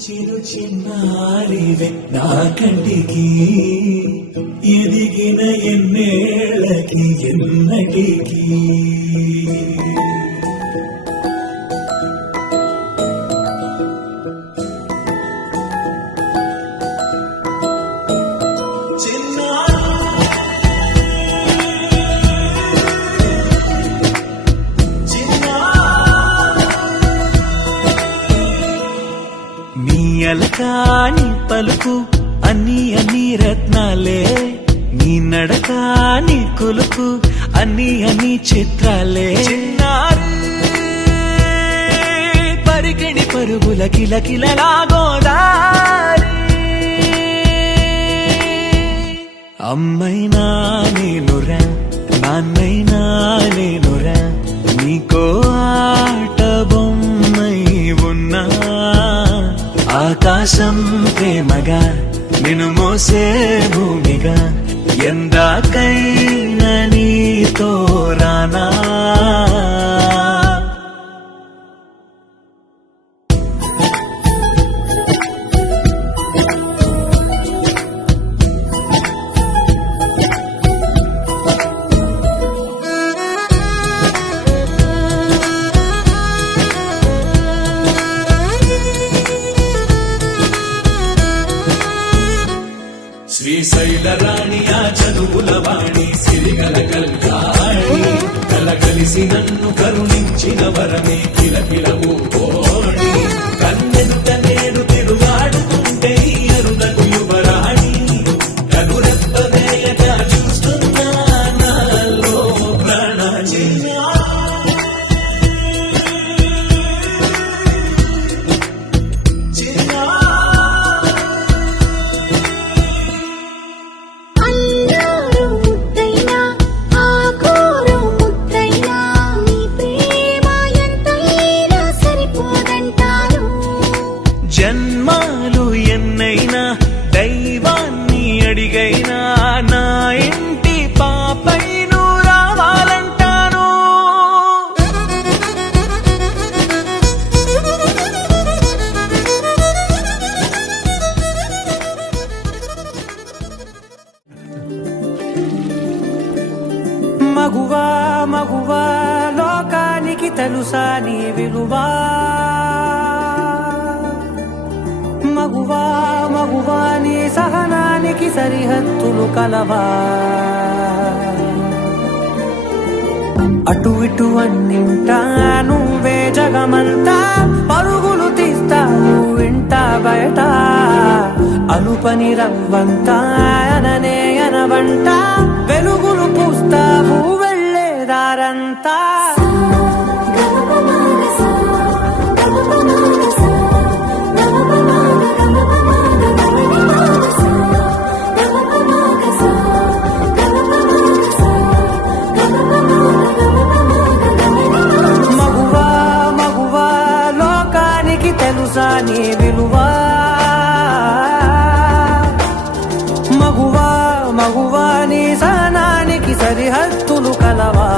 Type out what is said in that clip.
చిరు చిన్నారివే నా కంటికి ఎదిగిన ఎన్నేళ్ళకి ఎన్నటికి అలకాని పలుకు అన్ని రత్నాలే నీ నడక నీ కొలుకు అన్ని చిత్రాలే పరికిణి పరుగుల కిలకిలలాగోదారి అమ్మైనా నేనురా నాన్నైనా నేనురా నీకో ఆట బొమ్మై ఉన్నా ఆకాశం ప్రేమగా నిన్ను మోసే భూమిగా ఎందాకైనా నీతో రానా శ్రీశైల రాణి ఆ చదువుల వాణి సిరిగల కల్కాణి కలగలిసి నన్ను కరుణించిన వరమే కిలకిలవు కోణి కన్నెదుట నేను తిరుగాడుతుంటే అరుణకు యువరాణి కనురెప్పవేయగా చూస్తున్నా నాలో ప్రాణాన్ని జన్మాలు ఎన్నైనా దైవాన్ని అడిగైనా నా ఇంటి పాపైను రావాలంటాను మగువా మగువా లోకానికి తెలుసా నీ విలువా మగువా మగువా నీ సహనానికి సరిహద్దులు కలవా అటు ఇటు అన్నింటా నువ్వే జగమంతా పరుగులు తీస్తావు ఇంట బయట అలుపని రవ్వంతా అననే అనవంట వెలుగులు పూస్తావు వెళ్ళేదారంతా నీ విలువా మగువా మగువా నీ సహనానికి సరిహద్దులు కలవా